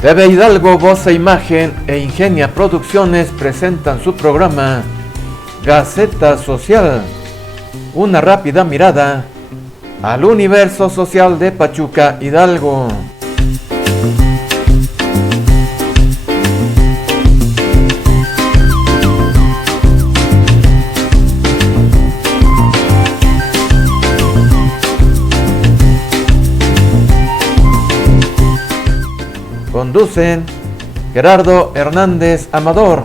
TV Hidalgo, Voz e Imagen e Ingenia Producciones presentan su programa Gaceta Social, una rápida mirada al universo social de Pachuca, Hidalgo. Conducen Gerardo Hernández Amador,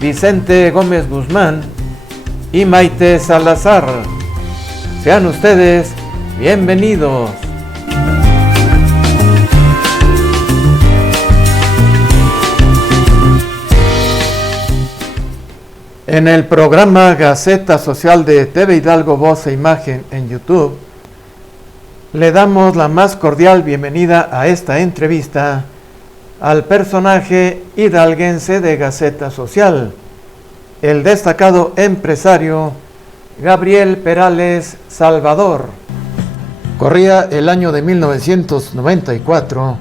Vicente Gómez Guzmán y Maite Salazar. Sean ustedes bienvenidos. En el programa Gaceta Social de TV Hidalgo, Voz e Imagen en YouTube, le damos la más cordial bienvenida a esta entrevista al personaje hidalguense de Gaceta Social, el destacado empresario Gabriel Perales Salvador. Corría el año de 1994,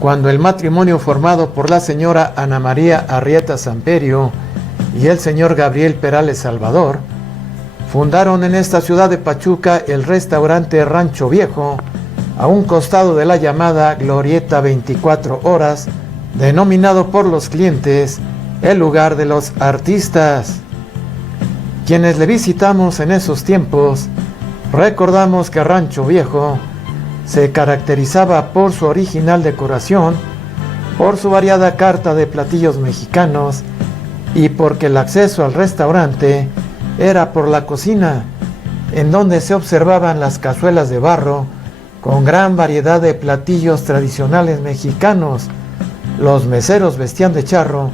cuando el matrimonio formado por la señora Ana María Arrieta Samperio y el señor Gabriel Perales Salvador fundaron en esta ciudad de Pachuca el restaurante Rancho Viejo, a un costado de la llamada Glorieta 24 Horas, denominado por los clientes el lugar de los artistas. Quienes le visitamos en esos tiempos, recordamos que Rancho Viejo se caracterizaba por su original decoración, por su variada carta de platillos mexicanos y porque el acceso al restaurante era por la cocina, en donde se observaban las cazuelas de barro con gran variedad de platillos tradicionales mexicanos. Los meseros vestían de charro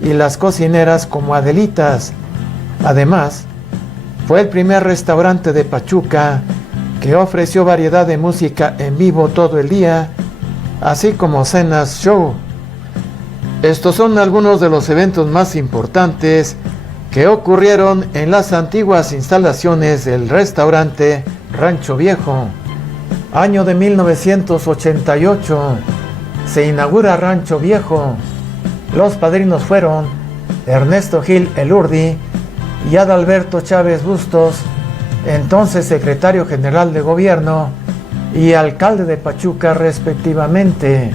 y las cocineras como adelitas. Además, fue el primer restaurante de Pachuca que ofreció variedad de música en vivo todo el día, así como cenas show. Estos son algunos de los eventos más importantes que ocurrieron en las antiguas instalaciones del restaurante Rancho Viejo. Año de 1988, se inaugura Rancho Viejo. Los padrinos fueron Ernesto Gil Elurdi y Adalberto Chávez Bustos, entonces secretario general de gobierno y alcalde de Pachuca respectivamente.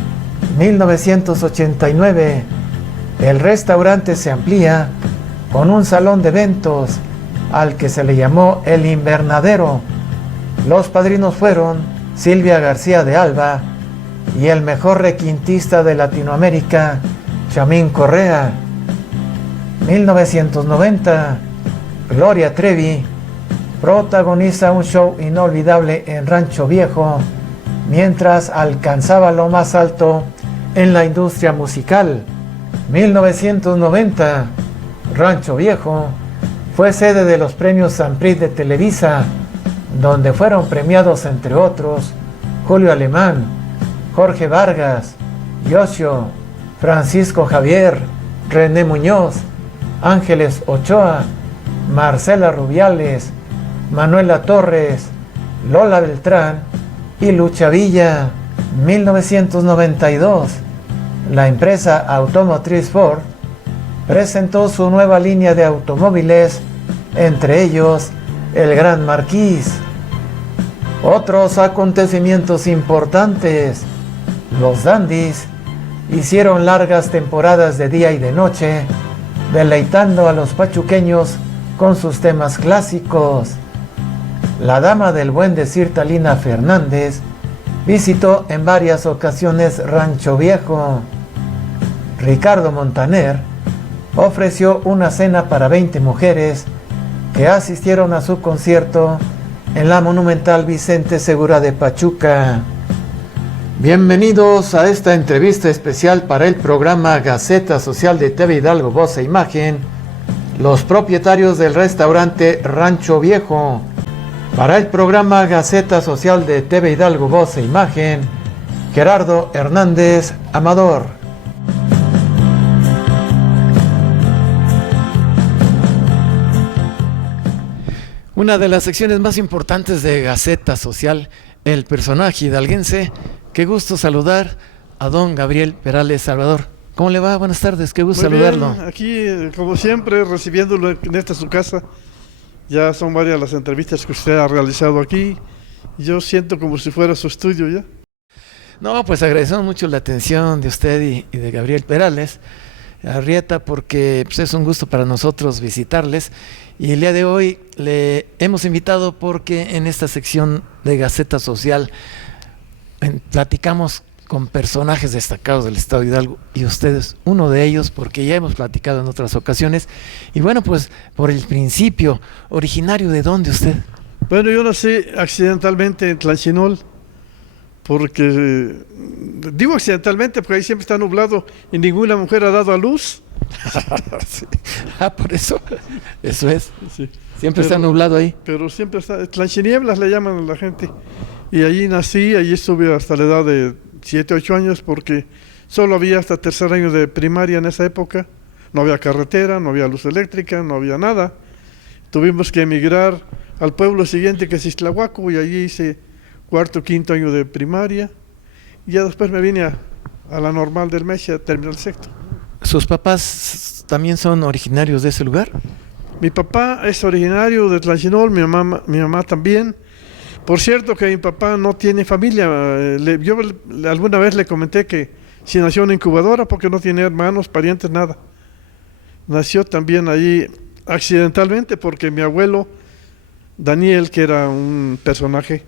1989, el restaurante se amplía con un salón de eventos al que se le llamó El Invernadero. Los padrinos fueron Silvia García de Alba y el mejor requintista de Latinoamérica, Chamín Correa. 1990, Gloria Trevi protagoniza un show inolvidable en Rancho Viejo mientras alcanzaba lo más alto en la industria musical. 1990, Rancho Viejo fue sede de los premios San Prix de Televisa, donde fueron premiados entre otros Julio Alemán, Jorge Vargas, Yoshio, Francisco Javier, René Muñoz, Ángeles Ochoa, Marcela Rubiales, Manuela Torres, Lola Beltrán y Lucha Villa. 1992, la empresa automotriz Ford presentó su nueva línea de automóviles, entre ellos el Gran Marquis. Otros acontecimientos importantes: los Dandies hicieron largas temporadas de día y de noche, deleitando a los pachuqueños con sus temas clásicos. La dama del buen decir Talina Fernández visitó en varias ocasiones Rancho Viejo. Ricardo Montaner ofreció una cena para 20 mujeres que asistieron a su concierto en la monumental Vicente Segura de Pachuca. Bienvenidos a esta entrevista especial para el programa Gaceta Social de TV Hidalgo, Voz e Imagen, los propietarios del restaurante Rancho Viejo. Para el programa Gaceta Social de TV Hidalgo, Voz e Imagen, Gerardo Hernández Amador. Una de las secciones más importantes de Gaceta Social, el personaje hidalguense. Qué gusto saludar a don Gabriel Perales Salvador. ¿Cómo le va? Buenas tardes, qué gusto Muy saludarlo. bien, aquí, como siempre, recibiéndolo en esta su casa. Ya son varias las entrevistas que usted ha realizado aquí. Yo siento como si fuera su estudio ya. No, pues agradecemos mucho la atención de usted y de Gabriel Perales Arrieta, porque pues, es un gusto para nosotros visitarles. Y el día de hoy le hemos invitado porque en esta sección de Gaceta Social platicamos con personajes destacados del estado de Hidalgo, y ustedes uno de ellos, porque ya hemos platicado en otras ocasiones. Y bueno, pues por el principio, originario de dónde usted. Bueno, yo nací accidentalmente en Tlanchinol, porque digo accidentalmente porque ahí siempre está nublado y ninguna mujer ha dado a luz. Sí. Ah, por eso es. Sí. Siempre está nublado ahí. Pero siempre está, Tlanchinieblas le llaman a la gente. Y allí nací, allí estuve hasta la edad de 7, 8 años, porque solo había hasta tercer año de primaria en esa época. No había carretera, no había luz eléctrica, no había nada. Tuvimos que emigrar al pueblo siguiente, que es Ixtlahuaco, y allí hice cuarto, quinto año de primaria. Y ya después me vine a la normal del Meche a terminar el sexto. ¿Sus papás también son originarios de ese lugar? Mi papá es originario de Tlanchinol, mi mamá también. Por cierto que mi papá no tiene familia. Yo alguna vez le comenté que si nació en una incubadora porque no tiene hermanos, parientes, nada. Nació también allí accidentalmente porque mi abuelo Daniel, que era un personaje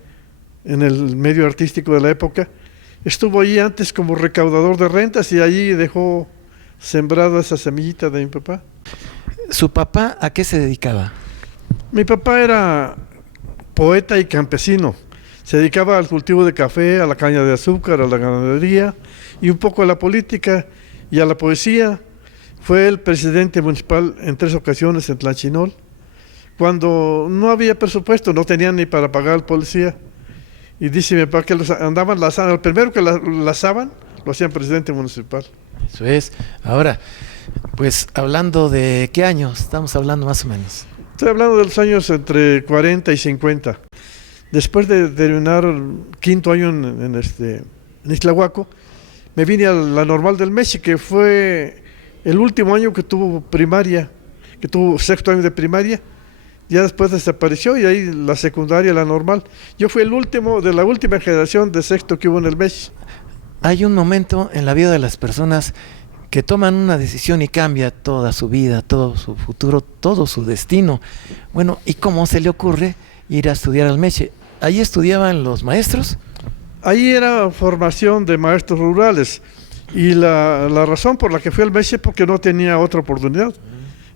en el medio artístico de la época, estuvo allí antes como recaudador de rentas y allí dejó sembrada esa semillita de mi papá. ¿Su papá a qué se dedicaba? Mi papá era poeta y campesino. Se dedicaba al cultivo de café, a la caña de azúcar, a la ganadería y un poco a la política y a la poesía. Fue el presidente municipal en 3 ocasiones en Tlanchinol, cuando no había presupuesto, no tenían ni para pagar al policía. Y dice mi papá que los andaban lazando. El primero que lazaban lo hacían presidente municipal. Eso es. Ahora, pues hablando de qué años estamos hablando más o menos. Estoy hablando de los años entre 40 y 50. Después de terminar el quinto año en Ixtlahuaco, me vine a la normal del Meche, que fue el último año que tuvo primaria, que tuvo sexto año de primaria. Ya después desapareció y ahí la secundaria, la normal. Yo fui el último de la última generación de sexto que hubo en el Meche. Hay un momento en la vida de las personas que toman una decisión y cambia toda su vida, todo su futuro, todo su destino. Bueno, ¿y cómo se le ocurre ir a estudiar al Meche? ¿Ahí estudiaban los maestros? Ahí era formación de maestros rurales. Y la razón por la que fui al Meche porque no tenía otra oportunidad.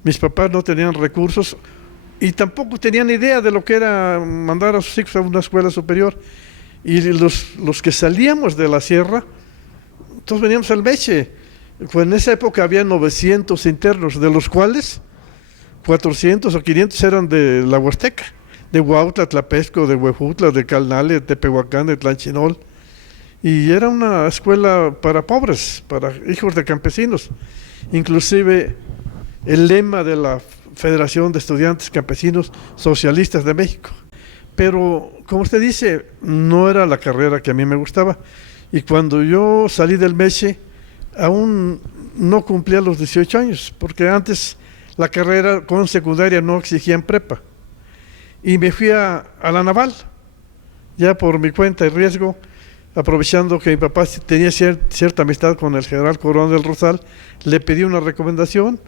Mis papás no tenían recursos y tampoco tenían idea de lo que era mandar a sus hijos a una escuela superior. Y los que salíamos de la sierra, todos veníamos al Meche. Pues en esa época había 900 internos, de los cuales 400 o 500 eran de la Huasteca, de Huautla, Tlapesco, de Huejutla, de Calnale, de Tepehuacán, de Tlanchinol. Y era una escuela para pobres, para hijos de campesinos. Inclusive el lema de la Federación de Estudiantes Campesinos Socialistas de México. Pero, como usted dice, no era la carrera que a mí me gustaba. Y cuando yo salí del Meche, aún no cumplía los 18 años, porque antes la carrera con secundaria no exigían prepa. Y me fui a la naval, ya por mi cuenta y riesgo, aprovechando que mi papá tenía cierta amistad con el general Coronel del Rosal, le pedí una recomendación.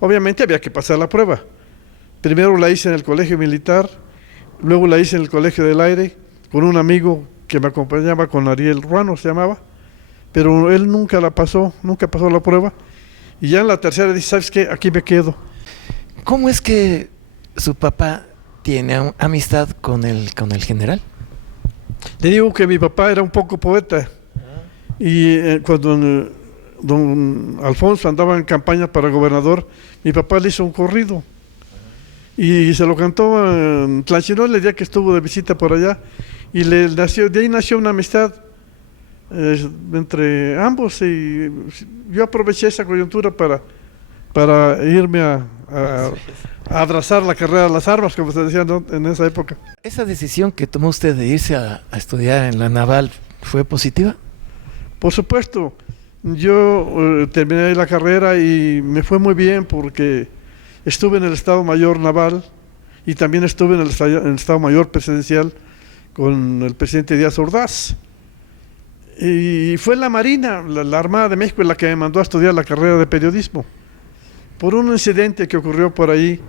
Obviamente había que pasar la prueba. Primero la hice en el colegio militar, luego la hice en el colegio del aire, con un amigo que me acompañaba, con Ariel Ruano se llamaba, pero él nunca pasó la prueba. Y ya en la tercera dice, ¿sabes qué? Aquí me quedo. ¿Cómo es que su papá tiene amistad con el general? Le digo que mi papá era un poco poeta. Y cuando don Alfonso andaba en campaña para gobernador, mi papá le hizo un corrido. Y se lo cantó en Tlanchinol el día que estuvo de visita por allá. Y de ahí nació una amistad entre ambos, y yo aproveché esa coyuntura para irme a abrazar la carrera de las armas, como se decía, ¿no?, en esa época. ¿Esa decisión que tomó usted de irse a estudiar en la naval fue positiva? Por supuesto, yo terminé la carrera y me fue muy bien porque estuve en el Estado Mayor Naval y también estuve en el Estado Mayor Presidencial con el presidente Díaz Ordaz. Y fue la Marina, la Armada de México, la que me mandó a estudiar la carrera de periodismo. Por un incidente que ocurrió por ahí,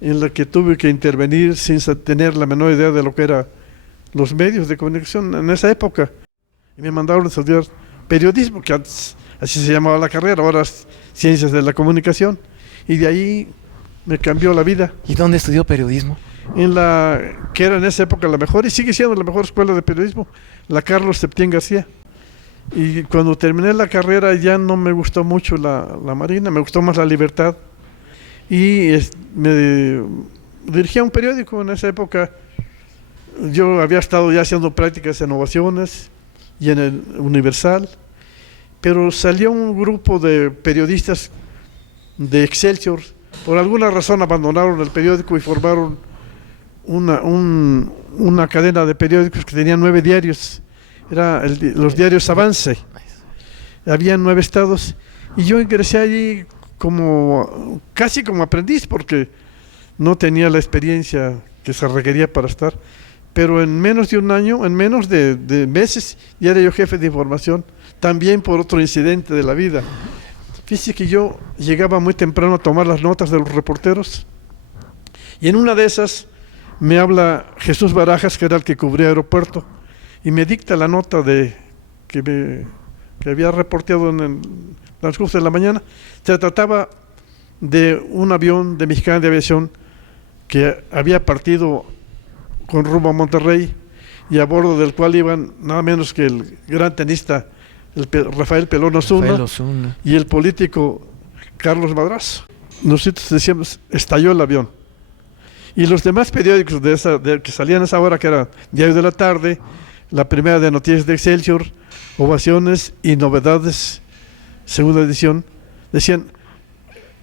en la que tuve que intervenir sin tener la menor idea de lo que eran los medios de comunicación en esa época. Y me mandaron a estudiar periodismo, que antes así se llamaba la carrera, ahora es Ciencias de la Comunicación. Y de ahí me cambió la vida. ¿Y dónde estudió periodismo? Que era en esa época la mejor, y sigue siendo la mejor escuela de periodismo, la Carlos Septién García. Y cuando terminé la carrera ya no me gustó mucho la Marina, me gustó más la libertad. Y me dirigí a un periódico en esa época. Yo había estado ya haciendo prácticas en Ovaciones y en el Universal, pero salió un grupo de periodistas de Excelsior. Por alguna razón abandonaron el periódico y formaron una cadena de periódicos que tenía 9 diarios. Los diarios Avance. Había 9 estados y yo ingresé allí casi como aprendiz, porque no tenía la experiencia que se requería para estar, pero en menos de un año, en menos de meses, ya era yo jefe de información, también por otro incidente de la vida. Fíjese que yo llegaba muy temprano a tomar las notas de los reporteros, y en una de esas me habla Jesús Barajas, que era el que cubría aeropuerto, y me dicta la nota que había reporteado en el transcurso de la mañana. Se trataba de un avión de Mexicana de Aviación que había partido con rumbo a Monterrey, y a bordo del cual iban nada menos que el gran tenista Rafael Pelón Osuna y el político Carlos Madrazo. Nosotros decíamos, estalló el avión. Y los demás periódicos que salían a esa hora, que era Diario de la Tarde, la Primera de Noticias de Excelsior, Ovaciones y Novedades, segunda edición, decían,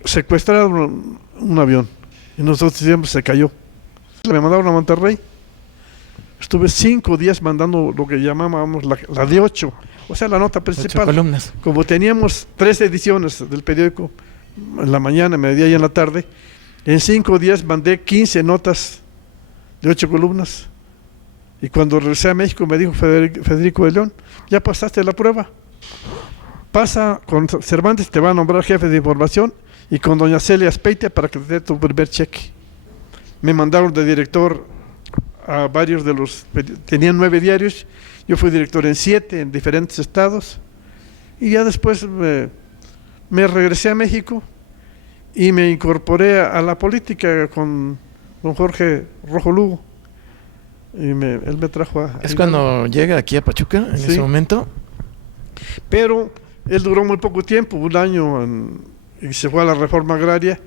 secuestraron un avión. Y nosotros decíamos, se cayó. Me mandaron a Monterrey. Estuve 5 días mandando lo que llamábamos la de 8, o sea, la nota principal. 8 columnas. Como teníamos 3 ediciones del periódico, en la mañana, mediodía y en la tarde, en 5 días mandé 15 notas de 8 columnas. Y cuando regresé a México me dijo Federico de León, ya pasaste la prueba. Pasa con Cervantes, te va a nombrar jefe de información, y con doña Celia Aspeite para que te dé tu primer cheque. Me mandaron de director a varios tenían 9 diarios, yo fui director en 7 en diferentes estados, y ya después me regresé a México y me incorporé a la política con don Jorge Rojo Lugo, y él me trajo a... ¿Es cuando llega aquí a Pachuca, en ese momento? Pero él duró muy poco tiempo, un año, y se fue a la reforma agraria,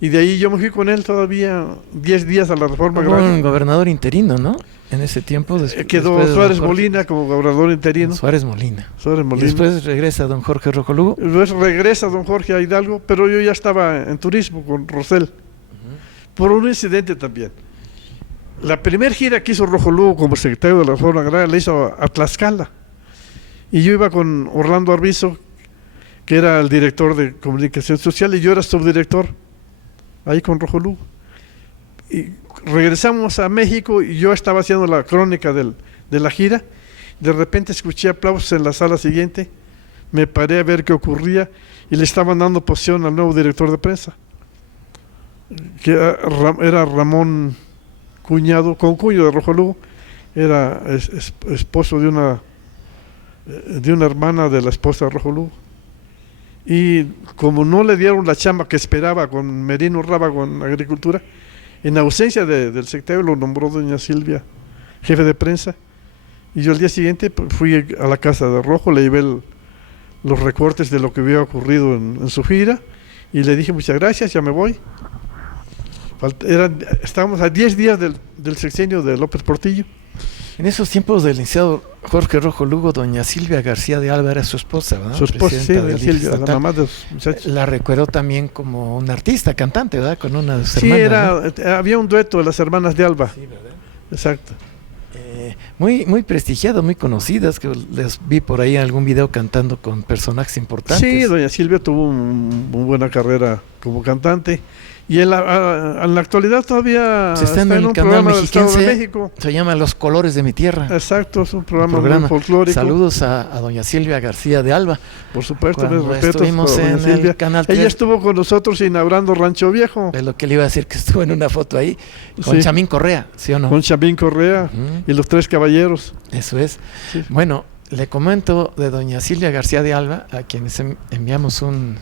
y de ahí yo me fui con él todavía 10 días a la reforma agraria. Un gobernador interino, ¿no? En ese tiempo. Quedó Suárez Molina como gobernador interino. Suárez Molina. Y después regresa don Jorge Rojo Lugo. Después regresa don Jorge a Hidalgo, pero yo ya estaba en turismo con Rosell, por un incidente también. La primera gira que hizo Rojo Lugo como secretario de la reforma agraria la hizo a Tlaxcala, y yo iba con Orlando Arbizo, que era el director de comunicación social, y yo era subdirector ahí con Rojo Lugo. Y regresamos a México y yo estaba haciendo la crónica de la gira. De repente escuché aplausos en la sala siguiente, me paré a ver qué ocurría, y le estaban dando posición al nuevo director de prensa, que era Ramón Cuñado, concuño de Rojo Lugo, era esposo de una hermana de la esposa de Rojo Lugo. Y como no le dieron la chamba que esperaba con Merino Rábago en Agricultura, en ausencia del secretario lo nombró doña Silvia jefe de prensa, y yo al día siguiente fui a la casa de Rojo, le llevé los recortes de lo que había ocurrido en su gira, y le dije muchas gracias, ya me voy. Estábamos a 10 días del sexenio de López Portillo. En esos tiempos del licenciado Jorge Rojo Lugo, doña Silvia García de Alba era su esposa, ¿verdad? Su esposa, sí, Silvia, la mamá de los muchachos. La recuerdo también como una artista, cantante, ¿verdad? Con una de sus hermanas. Sí, había un dueto de las hermanas de Alba. Sí, ¿verdad? Exacto. muy prestigiadas, muy conocidas, que les vi por ahí en algún video cantando con personajes importantes. Sí, doña Silvia tuvo muy buena carrera como cantante. Y en la actualidad todavía se está en el un canal programa del Estado de mexiquense, México. se llama Los Colores de mi Tierra. Exacto, es un programa muy folclórico. Saludos a doña Silvia García de Alba. Por supuesto, mis Cuando respetos estuvimos para doña en Silvia. el canal 3, ella estuvo con nosotros inaugurando Rancho Viejo. es lo que le iba a decir, que estuvo en una foto ahí con Chamín Correa, ¿sí o no? Con Chamín Correa y los tres caballeros. Eso es. Sí. Bueno, le comento de doña Silvia García de Alba, a quienes enviamos un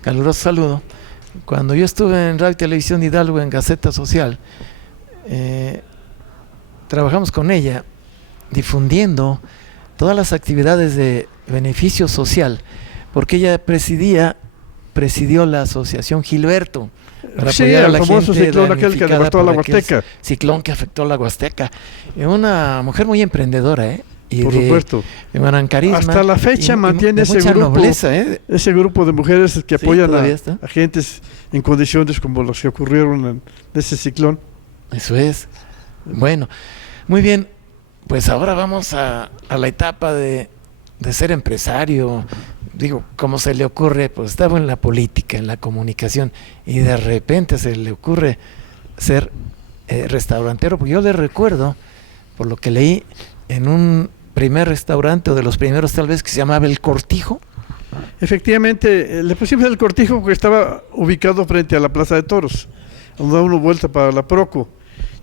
caluroso saludo. Cuando yo estuve en Radio y Televisión de Hidalgo en Gaceta Social, trabajamos con ella difundiendo todas las actividades de beneficio social, porque ella presidió la asociación Gilberto para apoyar a la famoso gente ciclón aquel que afectó a la Huasteca. Ciclón que afectó a la Huasteca. Una mujer muy emprendedora, y por supuesto, de gran carisma. Hasta la fecha mantiene ese grupo, nobleza, ese grupo de mujeres que apoyan a gentes en condiciones como las que ocurrieron en ese ciclón. Eso es. Bueno, muy bien. Pues ahora vamos a la etapa de ser empresario. Digo, ¿cómo se le ocurre? Pues estaba en la política, en la comunicación, y de repente se le ocurre ser restaurantero. Porque yo le recuerdo, por lo que leí, en un primer restaurante, o de los primeros tal vez, que se llamaba El Cortijo. Efectivamente, le pusimos El Cortijo porque estaba ubicado frente a la Plaza de Toros, donde daba una vuelta para la Proco.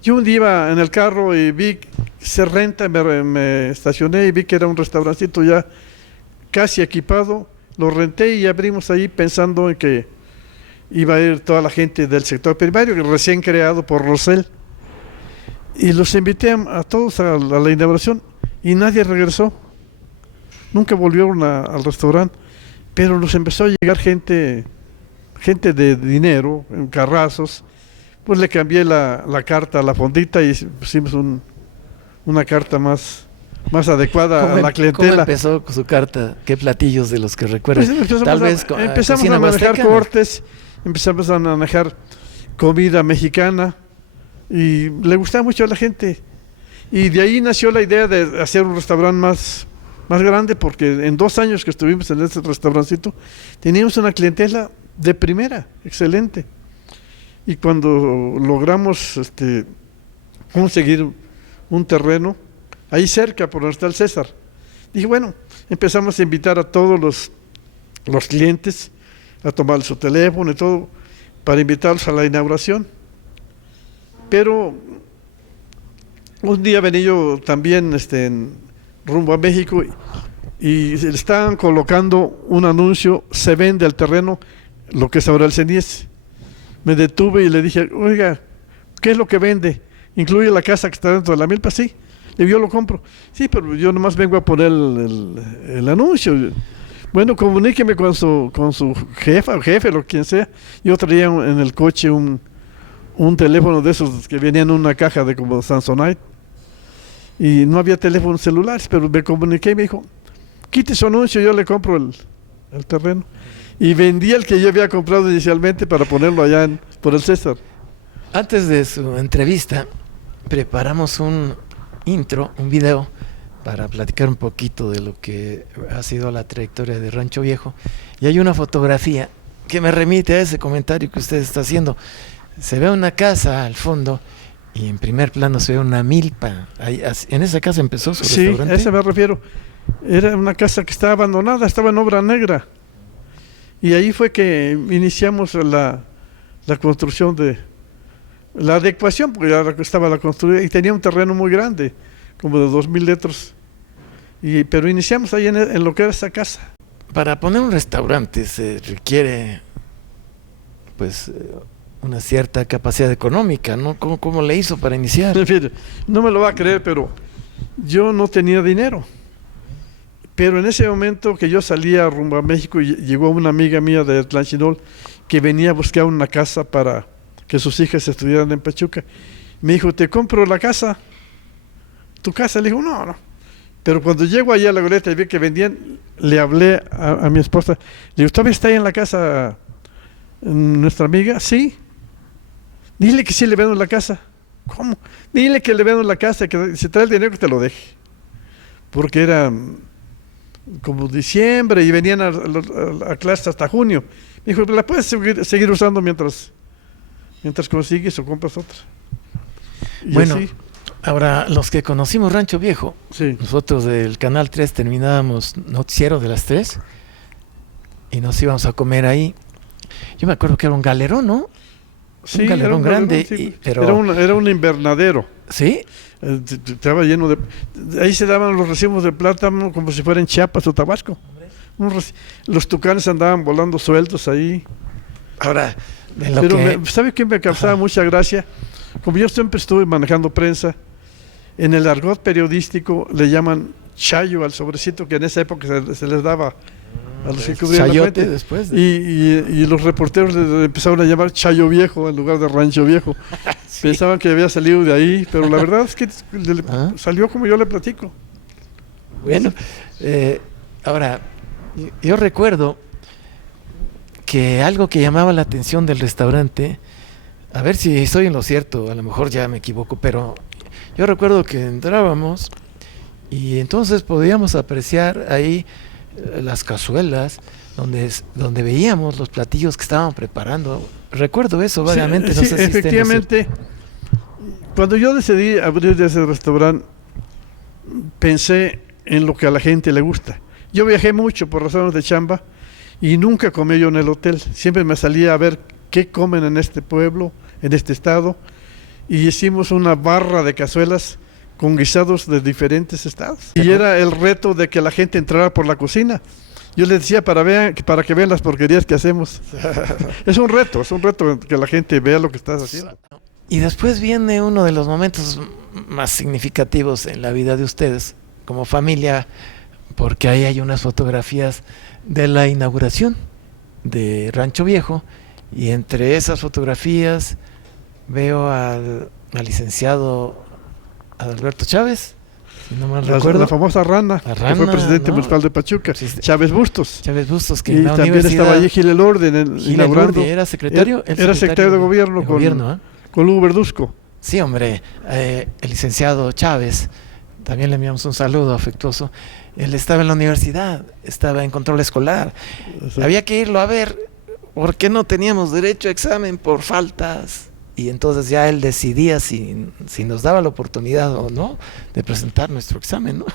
Yo un día iba en el carro y vi, se renta, me estacioné y vi que era un restaurancito ya casi equipado, lo renté y abrimos ahí pensando en que iba a ir toda la gente del sector primario, recién creado por Rosell. Y los invité a todos a la inauguración y nadie regresó. Nunca volvieron al restaurante, pero nos empezó a llegar gente de dinero, en carrazos. Pues le cambié la carta a la fondita y pusimos una carta más adecuada a la clientela. ¿Cómo empezó su carta? ¿Qué platillos de los que recuerdas? Pues empezamos a manejar huasteca, cortes, empezamos a manejar comida mexicana y le gustaba mucho a la gente. Y de ahí nació la idea de hacer un restaurante más grande, porque en 2 años que estuvimos en este restaurancito teníamos una clientela de primera, excelente. Y cuando logramos conseguir un terreno ahí cerca por donde está el César, dije, bueno, empezamos a invitar a todos los clientes a tomar su teléfono y todo para invitarlos a la inauguración. Pero un día venía yo también rumbo a México y estaban colocando un anuncio: se vende el terreno, lo que es ahora el CENIES. Me detuve y le dije, oiga, ¿qué es lo que vende? ¿Incluye la casa que está dentro de la milpa? Sí. Y yo lo compro. Sí, pero yo nomás vengo a poner el anuncio. Bueno, comuníqueme con su jefe, lo quien sea. Yo traía en el coche un teléfono de esos que venían en una caja de como Samsonite. Y no había teléfonos celulares, pero me comuniqué y me dijo, quite su anuncio, yo le compro el terreno. Y vendí el que yo había comprado inicialmente para ponerlo allá por el César. Antes de su entrevista, preparamos un video para platicar un poquito de lo que ha sido la trayectoria de Rancho Viejo. Y hay una fotografía que me remite a ese comentario que usted está haciendo. Se ve una casa al fondo y en primer plano se ve una milpa. Ahí, en esa casa empezó su restaurante. Sí, a esa me refiero. Era una casa que estaba abandonada, estaba en obra negra. Y ahí fue que iniciamos la construcción la adecuación, porque ya estaba la construida y tenía un terreno muy grande, como de 2,000 litros. Pero iniciamos ahí en lo que era esa casa. Para poner un restaurante se requiere, pues, una cierta capacidad económica, ¿no? ¿Cómo le hizo para iniciar? No me lo va a creer, pero yo no tenía dinero. Pero en ese momento que yo salía rumbo a México, llegó una amiga mía de Tlanchinol que venía a buscar una casa para que sus hijas estudiaran en Pachuca. Me dijo, te compro la casa, tu casa. Le dijo, no. Pero cuando llego allá a la goleta y vi que vendían, le hablé a mi esposa. Le digo, ¿todavía está ahí en la casa nuestra amiga? Sí. Dile que sí le vendo la casa. ¿Cómo? Dile que le vendo la casa, que se trae el dinero que te lo deje. Porque era como diciembre y venían a clase hasta junio. Me dijo, la puedes seguir usando mientras consigues o compras otra. Y bueno, así. Ahora, los que conocimos Rancho Viejo, Sí. nosotros del Canal 3 terminábamos noticiero de las 3 y nos íbamos a comer ahí. Yo me acuerdo que era un galerón, ¿no? Sí, un galerón grande. sí. Pero... Era un invernadero. ¿Sí? Estaba lleno de... Ahí se daban los racimos de plátano como si fueran Chiapas o Tabasco. Los tucanes andaban volando sueltos ahí. Ahora, de lo pero que... ¿sabe qué me causaba mucha gracia? Como yo siempre estuve manejando prensa, en el argot periodístico le llaman chayo al sobrecito que en esa época se les daba a los que cubrían la Chayote fuente. después. Y los reporteros le empezaron a llamar Chayo Viejo en lugar de Rancho Viejo. Sí. Pensaban que había salido de ahí, pero la verdad es que salió como yo le platico. Bueno, ahora, yo recuerdo que algo que llamaba la atención del restaurante, a ver si estoy en lo cierto, a lo mejor ya me equivoco, pero yo recuerdo que entrábamos y entonces podíamos apreciar ahí las cazuelas donde veíamos los platillos que estaban preparando. Recuerdo eso vagamente. Sí, no sé si efectivamente. Cuando yo decidí abrir ese restaurante, pensé en lo que a la gente le gusta. Yo viajé mucho por razones de chamba y nunca comí yo en el hotel. Siempre me salía a ver qué comen en este pueblo, en este estado, y hicimos una barra de cazuelas con guisados de diferentes estados. Y era el reto de que la gente entrara por la cocina. Yo les decía para que vean las porquerías que hacemos. Es un reto que la gente vea lo que estás haciendo. Y después viene uno de los momentos más significativos en la vida de ustedes como familia, porque ahí hay unas fotografías de la inauguración de Rancho Viejo, y entre esas fotografías veo al licenciado Adalberto Chávez, si no mal recuerdo. La famosa Rana, que fue presidente municipal de Pachuca. Sí, Chávez Bustos, que y en la también universidad estaba allí Gil Elorde inaugurando. ¿Era secretario? Era secretario de gobierno con Hugo Verduzco. Sí, hombre, el licenciado Chávez, también le enviamos un saludo afectuoso. Él estaba en la universidad, estaba en control escolar. Sí. Había que irlo a ver, porque no teníamos derecho a examen por faltas. Y entonces ya él decidía si nos daba la oportunidad o no de presentar nuestro examen, ¿no?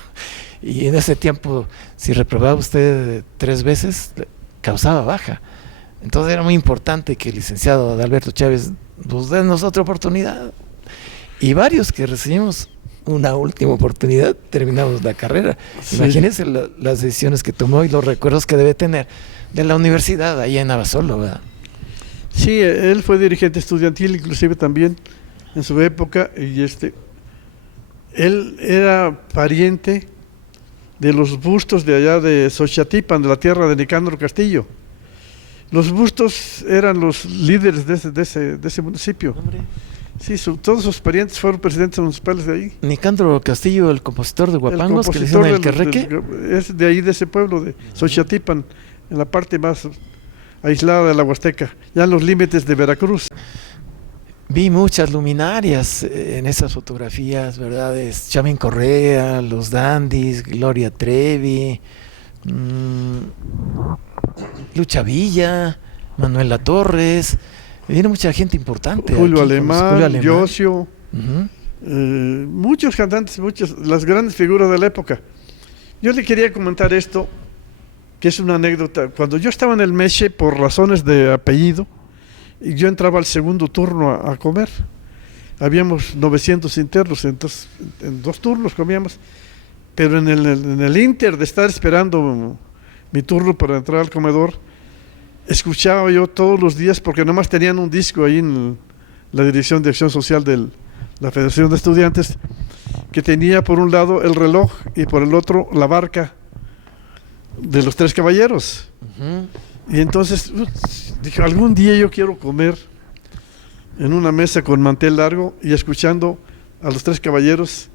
Y en ese tiempo, si reprobaba usted 3 veces, causaba baja. Entonces era muy importante que el licenciado Adalberto Chávez nos dé otra oportunidad. Y varios que recibimos una última oportunidad, terminamos la carrera. Sí. Imagínense las decisiones que tomó y los recuerdos que debe tener de la universidad ahí en Abasolo, ¿verdad? Sí, él fue dirigente estudiantil, inclusive también en su época, y él era pariente de los Bustos de allá de Xochatipan, de la tierra de Nicandro Castillo. Los Bustos eran los líderes de ese municipio. ¿Hombre? Sí, todos sus parientes fueron presidentes municipales de ahí. Nicandro Castillo, el compositor de Guapangos, que le hicieron el Querreque. Es de ahí, de ese pueblo, de Xochatipan, en la parte más aislada de la Huasteca, ya en los límites de Veracruz. Vi muchas luminarias en esas fotografías, ¿verdad? Chavín Correa, los Dandis, Gloria Trevi, Lucha Villa, Manuela Torres. Viene mucha gente importante. Julio Alemán, Yosio, muchos cantantes, las grandes figuras de la época. Yo le quería comentar esto, que es una anécdota. Cuando yo estaba en el Meche, por razones de apellido, yo entraba al segundo turno a comer. Habíamos 900 internos, entonces en 2 turnos comíamos. Pero en el inter de estar esperando mi turno para entrar al comedor, escuchaba yo todos los días, porque nomás tenían un disco ahí en la Dirección de Acción Social de la Federación de Estudiantes, que tenía por un lado el reloj y por el otro la barca de los 3 caballeros. Y entonces dije, algún día yo quiero comer en una mesa con mantel largo y escuchando a los 3 caballeros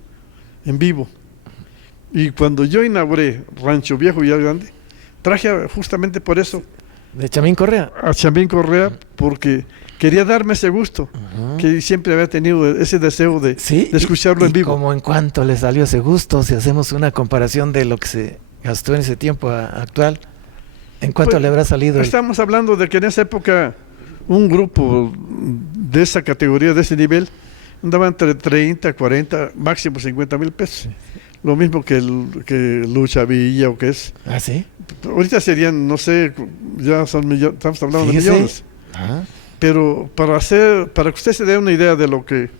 en vivo. Y cuando yo inauguré Rancho Viejo y Grande, traje justamente por eso De Chamín Correa. A Chamín Correa, porque quería darme ese gusto, que siempre había tenido ese deseo de escucharlo en vivo. ¿Cómo en cuánto le salió ese gusto? Si hacemos una comparación de lo que se gastó en ese tiempo actual, ¿en cuánto le habrá salido? Estamos hablando de que en esa época un grupo de esa categoría, de ese nivel, andaba entre 30, 40, máximo 50 mil pesos. Lo mismo que Lucha Villa o que es. ¿Ah, sí? Ahorita serían, no sé, ya son millones, estamos hablando de millones. Ajá. Pero para que usted se dé una idea de lo que...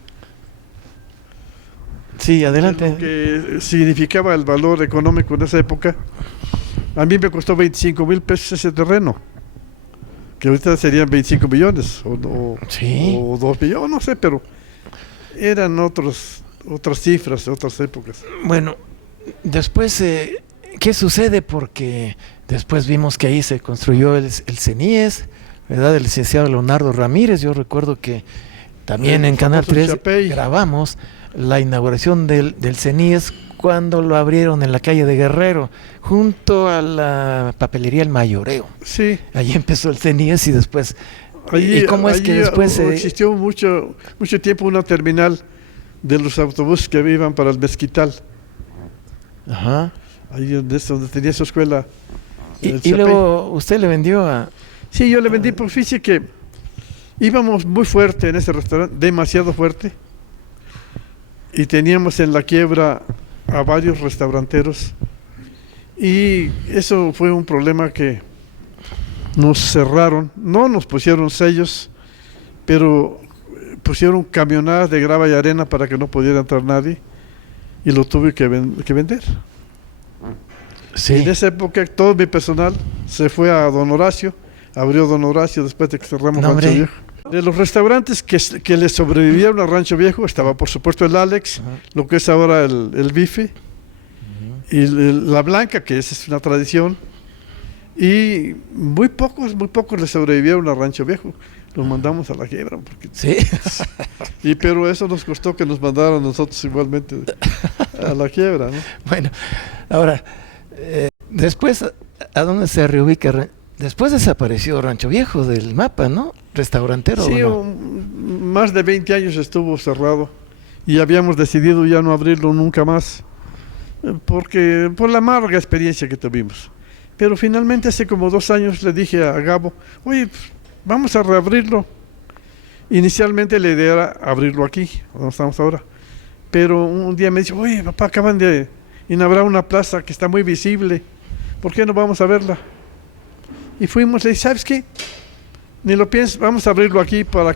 Sí, adelante. De lo que significaba el valor económico en esa época, a mí me costó 25 mil pesos ese terreno, que ahorita serían 25 millones o 2 millones, no sé, pero eran otras cifras de otras épocas. Bueno, después, ¿qué sucede? Porque después vimos que ahí se construyó el CENIES, ¿verdad? El licenciado Leonardo Ramírez. Yo recuerdo que también en Canal 3 Chapey grabamos la inauguración del CENIES cuando lo abrieron en la calle de Guerrero, junto a la papelería El Mayoreo. Sí. Allí empezó el CENIES y después... Allí, ¿Y cómo es que después existió mucho tiempo una terminal de los autobuses que iban para el Mezquital? Ajá. Ahí donde tenía su escuela. Y luego usted le vendió a... Sí, yo le vendí por física que íbamos muy fuerte en ese restaurante, demasiado fuerte, y teníamos en la quiebra a varios restauranteros, y eso fue un problema que nos cerraron. No nos pusieron sellos, pero pusieron camionadas de grava y arena para que no pudiera entrar nadie, y lo tuve que vender. Sí. En esa época todo mi personal se fue a Don Horacio, abrió Don Horacio después de que cerramos Rancho Viejo. De los restaurantes que le sobrevivieron a Rancho Viejo estaba por supuesto el Alex, lo que es ahora el Bife, y la Blanca, que esa es una tradición, y muy pocos le sobrevivieron a Rancho Viejo. Los mandamos a la quiebra. Sí. Pero eso nos costó que nos mandaran a nosotros igualmente a la quiebra, ¿no? Bueno, ahora, después, ¿a dónde se reubica? Después desapareció Rancho Viejo del mapa, ¿no? Restaurantero. Sí, ¿no? Más de 20 años estuvo cerrado y habíamos decidido ya no abrirlo nunca más, por la amarga experiencia que tuvimos. Pero finalmente hace como 2 años le dije a Gabo, oye, vamos a reabrirlo. Inicialmente la idea era abrirlo aquí, donde estamos ahora. Pero un día me dice, oye, papá, acaban de inaugurar una plaza que está muy visible, ¿por qué no vamos a verla? Y fuimos, le dije, ¿sabes qué? Ni lo pienses, vamos a abrirlo aquí para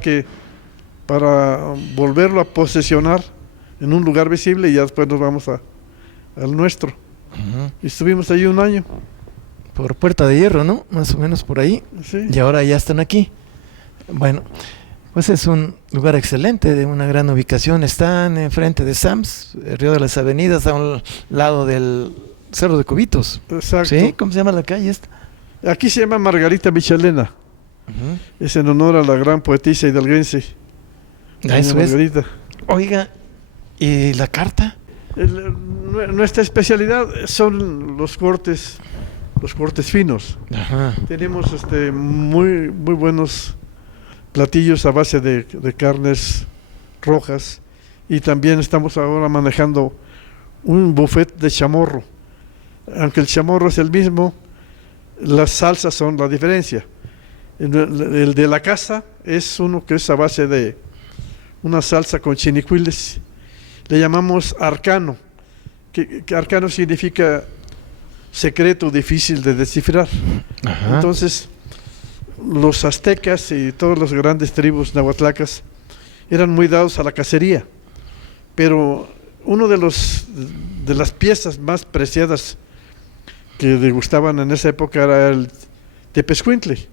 volverlo a posesionar en un lugar visible y ya después nos vamos al nuestro. Y estuvimos ahí 1 año. Por Puerta de Hierro, ¿no? Más o menos por ahí. Sí. Y ahora ya están aquí. Bueno, pues es un lugar excelente, de una gran ubicación. Están enfrente de Sams, el Río de las Avenidas, a un lado del Cerro de Cubitos. Exacto. ¿Sí? ¿Cómo se llama la calle esta? Aquí se llama Margarita Michelena. Es en honor a la gran poetisa hidalguense. Eso Margarita. Es. Oiga, ¿y la carta? Nuestra especialidad son los cortes finos. Ajá. Tenemos muy buenos platillos a base de carnes rojas, y también estamos ahora manejando un buffet de chamorro. Aunque el chamorro es el mismo, las salsas son la diferencia. El de la casa es uno que es a base de una salsa con chinicuiles, le llamamos arcano, que arcano significa secreto, difícil de descifrar. Ajá. Entonces, los aztecas y todas las grandes tribus nahuatlacas eran muy dados a la cacería, pero uno de las piezas más preciadas que degustaban en esa época era el tepezcuintle,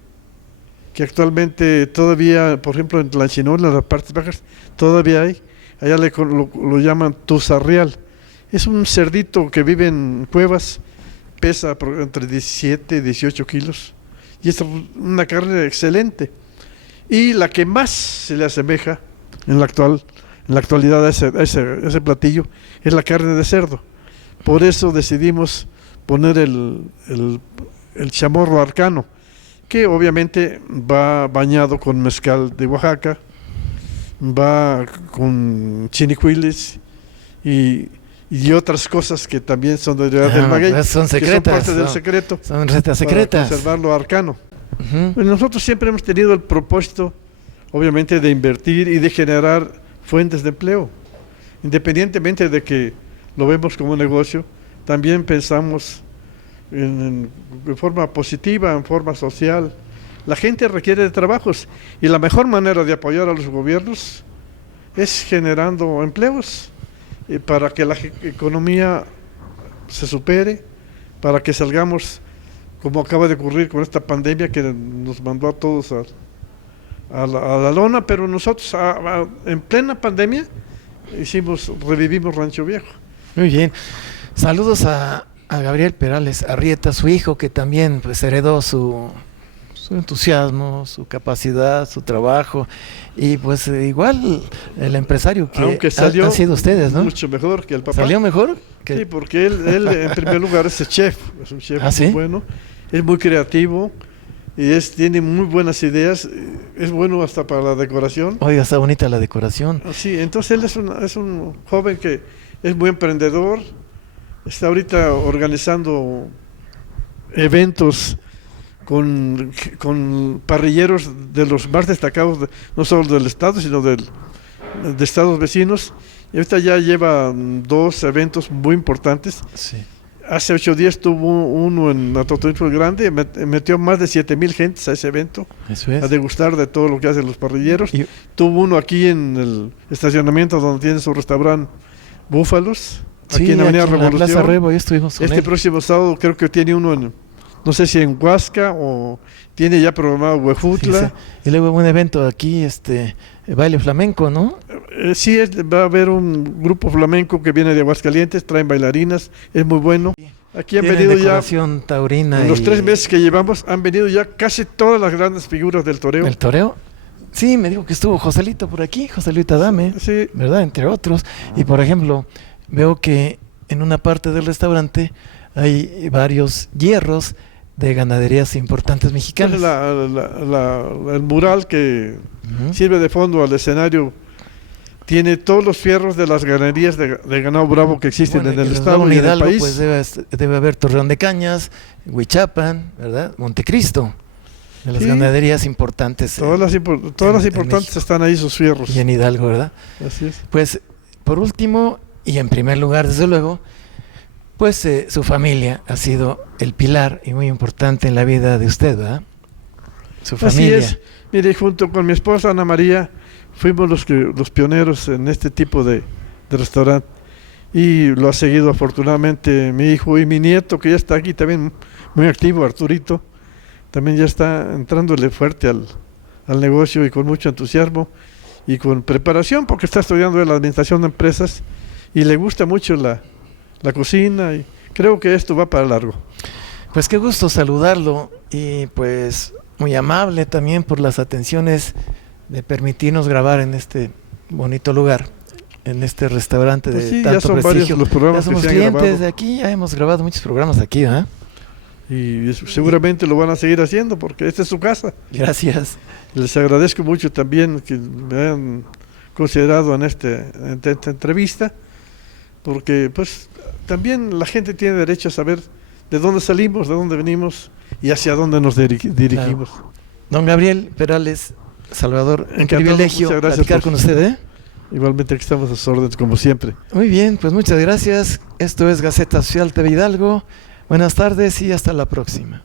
que actualmente todavía, por ejemplo en Tlanchinol, en las partes bajas, todavía hay. Allá lo llaman tuzarrial. Es un cerdito que vive en cuevas, pesa entre 17 y 18 kilos, y es una carne excelente. Y la que más se le asemeja en la actualidad a ese platillo es la carne de cerdo. Por eso decidimos poner el chamorro arcano, que obviamente va bañado con mezcal de Oaxaca, va con chinicuiles y otras cosas que también son de del maguey, pues son secretas, que son parte del secreto, son recetas secretas. para conservarlo arcano. Pues nosotros siempre hemos tenido el propósito, obviamente, de invertir y de generar fuentes de empleo. Independientemente de que lo vemos como un negocio, también pensamos en forma positiva, en forma social. La gente requiere de trabajos y la mejor manera de apoyar a los gobiernos es generando empleos para que la economía se supere, para que salgamos, como acaba de ocurrir con esta pandemia que nos mandó a todos a la lona, pero nosotros en plena pandemia revivimos Rancho Viejo. Muy bien. Saludos a Gabriel Perales Arrieta, su hijo, que también pues heredó su entusiasmo, su capacidad, su trabajo, y pues igual el empresario que aunque salió han sido ustedes, ¿no? Mucho mejor que el papá. ¿Salió mejor? Sí, porque él en primer lugar es chef, es un chef muy ¿sí? bueno, es muy creativo y tiene muy buenas ideas, es bueno hasta para la decoración. Oiga, está bonita la decoración. Sí, entonces él es un joven que es muy emprendedor, está ahorita organizando eventos con parrilleros de los más destacados, no solo del estado, sino de estados vecinos. Y ahorita ya lleva 2 eventos muy importantes. Sí. Hace 8 días tuvo uno en Atotonilco el Grande, metió más de 7,000 gentes a ese evento. Eso es. A degustar de todo lo que hacen los parrilleros. Tuvo uno aquí en el estacionamiento donde tiene su restaurante Búfalos, sí, aquí en Avenida Revolución. En la Plaza Rebo, ahí estuvimos con él. Próximo sábado creo que tiene uno no sé si en Huasca o tiene ya programado Huejutla. Sí. Y luego un evento aquí, baile flamenco, ¿no? Sí, va a haber un grupo flamenco que viene de Aguascalientes, traen bailarinas, es muy bueno. Aquí han venido ya, taurina en los 3 meses que llevamos, han venido ya casi todas las grandes figuras del toreo. ¿El toreo? Sí, me dijo que estuvo Joselito por aquí, Joselito Adame, sí, ¿verdad? Entre otros. Y por ejemplo, veo que en una parte del restaurante hay varios hierros de ganaderías importantes mexicanas. El mural que sirve de fondo al escenario tiene todos los fierros de las ganaderías de ganado bravo que existen en el estado y en el país. Pues debe haber Torreón de Cañas, Huichapan, ¿verdad? Montecristo, de las ganaderías importantes. Todas las importantes están ahí sus fierros. Y en Hidalgo, ¿verdad? Así es. Pues por último, y en primer lugar, desde luego, pues su familia ha sido el pilar y muy importante en la vida de usted, ¿verdad? Su familia. Así es. Mire, junto con mi esposa Ana María, fuimos los pioneros en este tipo de restaurante. Y lo ha seguido afortunadamente mi hijo y mi nieto, que ya está aquí también muy activo, Arturito. También ya está entrándole fuerte al negocio y con mucho entusiasmo y con preparación, porque está estudiando la administración de empresas y le gusta mucho la cocina, y creo que esto va para largo. Pues qué gusto saludarlo y pues muy amable también por las atenciones de permitirnos grabar en este bonito lugar, en este restaurante de tanto ya son prestigio. Varios los programas ya somos que se han clientes grabado. de aquí, ya hemos grabado muchos programas aquí, ¿eh? Y seguramente lo van a seguir haciendo porque esta es su casa. Gracias. Les agradezco mucho también que me hayan considerado en esta entrevista, porque pues también la gente tiene derecho a saber de dónde salimos, de dónde venimos y hacia dónde nos dirigimos. Claro. Don Gabriel Perales Salvador, un Encantado, privilegio platicar con usted, ¿eh? Igualmente aquí estamos a sus órdenes como siempre. Muy bien, pues muchas gracias. Esto es Gaceta Social TV Hidalgo. Buenas tardes y hasta la próxima.